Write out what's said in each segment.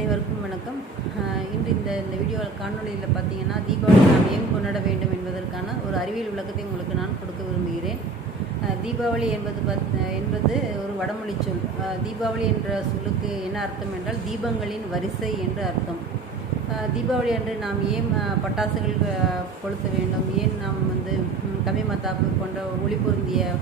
அனைவருக்கும் வணக்கம். இன்று இந்த வீடியோவில் காணொலியில் பார்த்தீங்கன்னா, தீபாவளி நாம் ஏன் கொண்டாட வேண்டும் என்பதற்கான ஒரு அறிவியல் விளக்கத்தை உங்களுக்கு நான் கொடுக்க விரும்புகிறேன். தீபாவளி என்பது ஒரு வடமொழி சொல். தீபாவளி என்ற சொல்லுக்கு என்ன அர்த்தம் என்றால், தீபங்களின் வரிசை என்று அர்த்தம். தீபாவளி அன்று நாம் ஏன் பட்டாசுகள் கொளுத்த வேண்டும், ஏன் நாம் கம்மி மத்தாப்பு போன்ற ஒளி பொருந்திய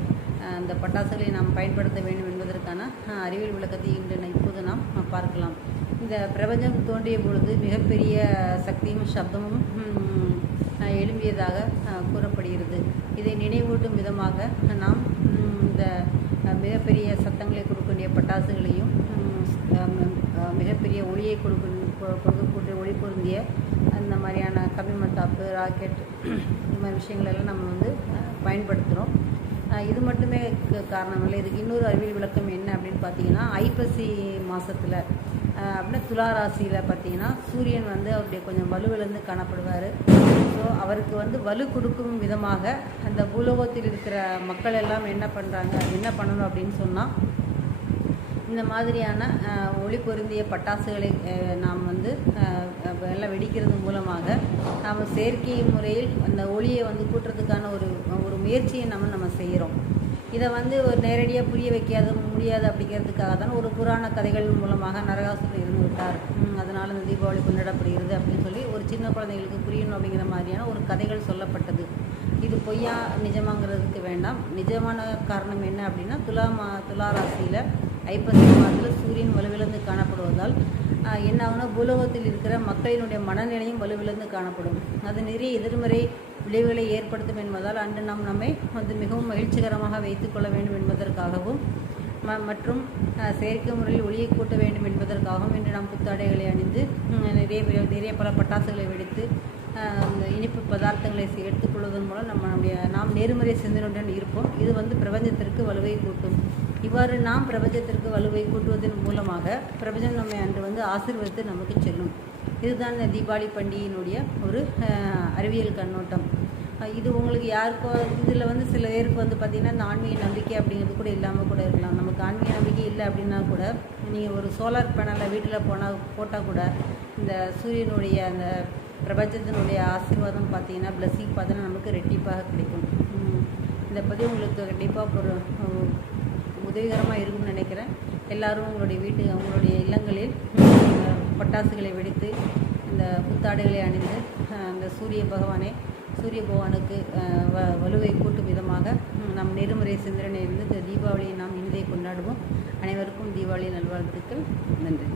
அந்த பட்டாசுகளை நாம் பயன்படுத்த வேண்டும் என்பதற்கான அறிவியல் விளக்கத்தை இப்போது நாம் பார்க்கலாம். இந்த பிரபஞ்சம் தோன்றிய பொழுது மிகப்பெரிய சக்தியும் சப்தமும் எழும்பியதாக கூறப்படுகிறது. இதை நினைவூட்டும் விதமாக நாம் இந்த மிகப்பெரிய சத்தங்களை கொடுக்கக்கூடிய பட்டாசுகளையும் மிகப்பெரிய ஒளியை கொடுக்கக்கூடிய ஒளி பொருந்திய அந்த மாதிரியான கம்மி மத்தாப்பு, ராக்கெட், இந்த மாதிரி விஷயங்களெல்லாம் நம்ம பயன்படுத்துகிறோம். இது மட்டுமே காரணம் இல்லை. இதுக்கு இன்னொரு அறிவியல் விளக்கம் என்ன அப்படின்னு பார்த்தீங்கன்னா, ஐப்பசி மாதத்தில் அப்படின்னா துலா ராசியில் பார்த்தீங்கன்னா, சூரியன் அவருடைய கொஞ்சம் வலுவிழந்து காணப்படுவார். ஸோ அவருக்கு வலு கொடுக்கும் விதமாக அந்த பூலோகத்தில் இருக்கிற மக்கள் எல்லாம் என்ன பண்ணணும் அப்படின்னு சொன்னால், இந்த மாதிரியான ஒளி பொருந்திய பட்டாசுகளை நாம் எல்லாம் வெடிக்கிறது மூலமாக நாம் செயற்கை முறையில் அந்த ஒளியை கூட்டுறதுக்கான ஒரு முயற்சியை நம்ம செய்கிறோம். இதை ஒரு நேரடியாக புரிய வைக்காத முடியாது அப்படிங்கிறதுக்காக தான் ஒரு புராண கதைகள் மூலமாக நரகாசுரன் இருந்து விட்டார், அதனால் இந்த தீபாவளி கொண்டாடப்படுகிறது அப்படின்னு சொல்லி ஒரு சின்ன குழந்தைகளுக்கு புரியணும் அப்படிங்கிற மாதிரியான ஒரு கதைகள் சொல்லப்பட்டது. இது பொய்யா நிஜமாங்கிறதுக்கு வேண்டாம். நிஜமான காரணம் என்ன அப்படின்னா, துலா ராசியில் ஐப்பசி மாதத்தில் சூரியன் வலுவிழந்து காணப்படுவதால் என்ன ஆகுனா, பூலோகத்தில் இருக்கிற மக்களினுடைய மனநிலையும் வலுவிழந்து காணப்படும். அது நிறைய எதிர்மறை விளைவுகளை ஏற்படுத்தும் என்பதால் அன்று நாம் நம்மை மிகவும் மகிழ்ச்சிகரமாக வைத்துக்கொள்ள வேண்டும் என்பதற்காகவும் மற்றும் செயற்கை முறையில் ஒளியை கூட்ட வேண்டும் என்பதற்காகவும் இன்று நாம் புத்தாடைகளை அணிந்து நிறைய பல பட்டாசுகளை வெடித்து இனிப்பு பதார்த்தங்களை எடுத்துக்கொள்வதன் மூலம் நாம் நேர்மறை சிந்தனையுடன் இருப்போம். இது பிரபஞ்சத்திற்கு வலுவை கூட்டும். இவ்வாறு நாம் பிரபஞ்சத்திற்கு வலுவை கூட்டுவதன் மூலமாக பிரபஞ்சம் நம்மை அன்று ஆசீர்வதித்து நமக்கு செல்லும். இதுதான் இந்த தீபாவளி பண்டிகையினுடைய ஒரு அறிவியல் கண்ணோட்டம். இது உங்களுக்கு யாருக்கோ இதில் சில பேருக்கு பார்த்திங்கன்னா, இந்த ஆன்மீக நம்பிக்கை அப்படிங்கிறது கூட இல்லாமல் கூட இருக்கலாம். நமக்கு ஆன்மீக நம்பிக்கை இல்லை அப்படின்னா கூட நீங்கள் ஒரு சோலார் பேனலில் வீட்டில் போட்டால் கூட இந்த சூரியனுடைய அந்த பிரபஞ்சத்தினுடைய ஆசீர்வாதம் பார்த்திங்கன்னா, பிளஸிங் பார்த்தீங்கன்னா நமக்கு ரெட்டிப்பாக கிடைக்கும். இந்த பதிவு உங்களுக்கு கண்டிப்பாக ஒரு உதவிகரமாக இருக்கும்னு நினைக்கிறேன். எல்லோரும் உங்களுடைய இல்லங்களில் பட்டாசுகளை வெடித்து இந்த புத்தாடைகளை அணிந்து அந்த சூரிய பகவானுக்கு வலுவை கூட்டும் விதமாக நம் நேர்மறை சிந்தனையிலிருந்து இந்த தீபாவளியை நாம் இனிதே கொண்டாடுவோம். அனைவருக்கும் தீபாவளி நல்வாழ்த்துக்கள். நன்றி.